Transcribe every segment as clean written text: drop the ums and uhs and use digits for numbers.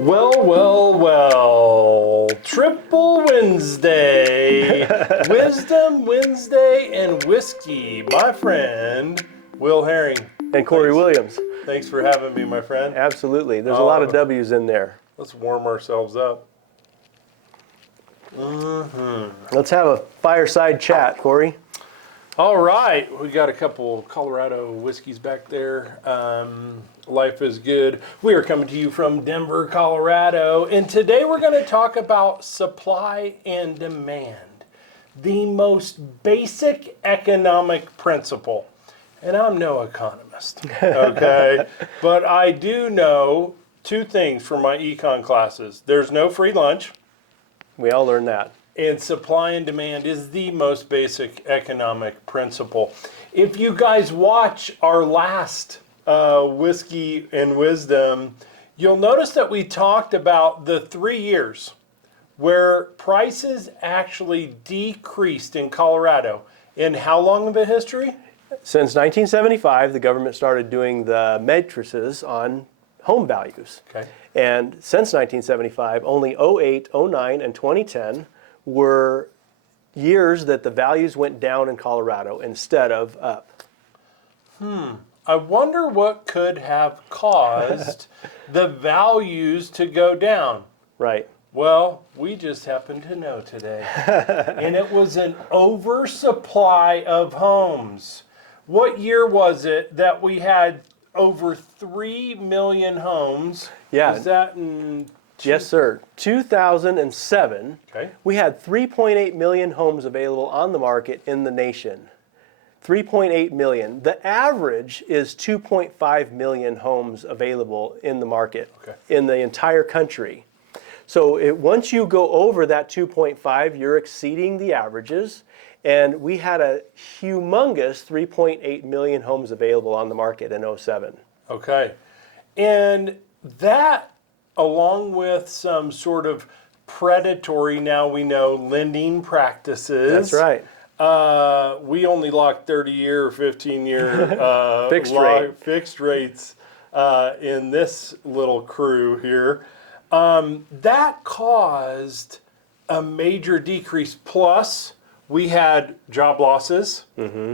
Well, well, well. Triple Wednesday. Wisdom Wednesday and whiskey. My friend, Will Herring. And Cory Williams. Thanks for having me, my friend. Absolutely. There's a lot of W's in there. Let's warm ourselves up. Let's have a fireside chat, Cory. All right. We got a couple Colorado whiskeys back there. Life is good. We are coming to you from Denver, Colorado. And today we're going to talk about supply and demand, the most basic economic principle. And I'm no economist, okay? But I do know two things from my econ classes. There's no free lunch. We all learned that. And supply and demand is the most basic economic principle. If you guys watch our last Whiskey and Wisdom, you'll notice that we talked about the 3 years where prices actually decreased in Colorado. In how long of a history? Since 1975, the government started doing the matrices on home values. Okay. And since 1975, only 08, 09, and 2010 were years that the values went down in Colorado instead of up. I wonder what could have caused the values to go down. Right. Well, we just happen to know today. And it was an oversupply of homes. What year was it that we had over 3 million homes? Yeah. Was that in... Yes, sir. 2007, Okay. we had 3.8 million homes available on the market in the nation. 3.8 million. The average is 2.5 million homes available in the market in the entire country. So once you go over that 2.5, you're exceeding the averages. And we had a humongous 3.8 million homes available on the market in 07. Okay. And that, along with some sort of predatory, now we know, lending practices. That's right. We only lock 30-year or 15-year fixed rates in this little crew here. That caused a major decrease. Plus, we had job losses.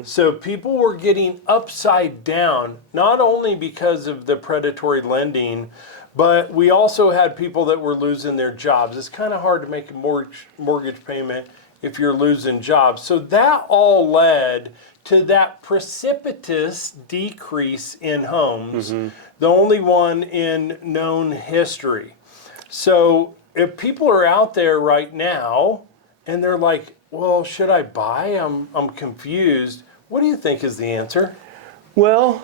So people were getting upside down, not only because of the predatory lending, but we also had people that were losing their jobs. It's kind of hard to make a mortgage payment if you're losing jobs. So that all led to that precipitous decrease in homes, the only one in known history. So if people are out there right now and they're like, well, should I buy? I'm confused. What do you think is the answer? Well,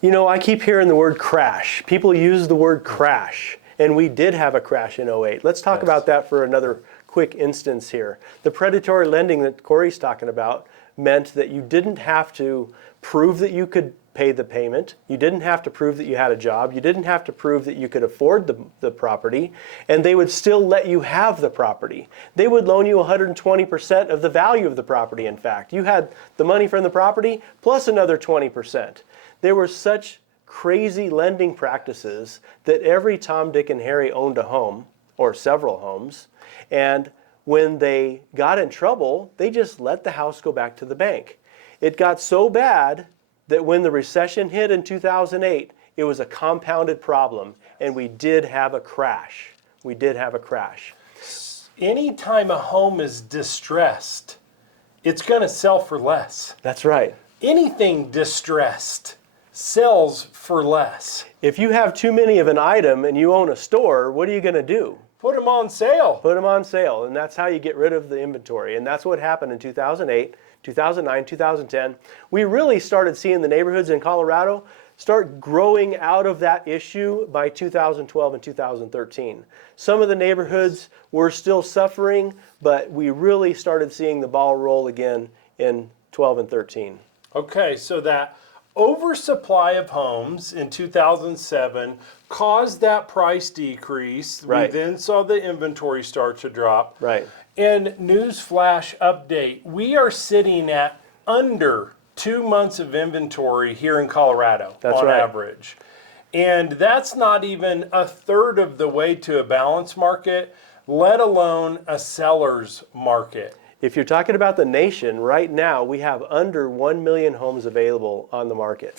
you know, I keep hearing the word crash. People use the word crash, and we did have a crash in 08. Let's talk about that for another quick instance here. The predatory lending that Cory's talking about meant that you didn't have to prove that you could pay the payment. You didn't have to prove that you had a job. You didn't have to prove that you could afford the property, and they would still let you have the property. They would loan you 120% of the value of the property, in fact. You had the money from the property plus another 20%. There were such crazy lending practices that every Tom, Dick, and Harry owned a home, or several homes, and when they got in trouble, they just let the house go back to the bank. It got so bad that when the recession hit in 2008, it was a compounded problem, and we did have a crash. We did have a crash. Anytime a home is distressed, it's going to sell for less. That's right. Anything distressed sells for less. If you have too many of an item and you own a store, what are you going to do? Put them on sale. Put them on sale, and that's how you get rid of the inventory. And that's what happened in 2008, 2009, 2010. We really started seeing the neighborhoods in Colorado start growing out of that issue by 2012 and 2013. Some of the neighborhoods were still suffering, but we really started seeing the ball roll again in 12 and 13. Okay, so that oversupply of homes in 2007 caused that price decrease. Right. We then saw the inventory start to drop. Right. And newsflash update, we are sitting at under 2 months of inventory here in Colorado on average. And that's not even a third of the way to a balanced market, let alone a seller's market. If you're talking about the nation, right now we have under 1 million homes available on the market.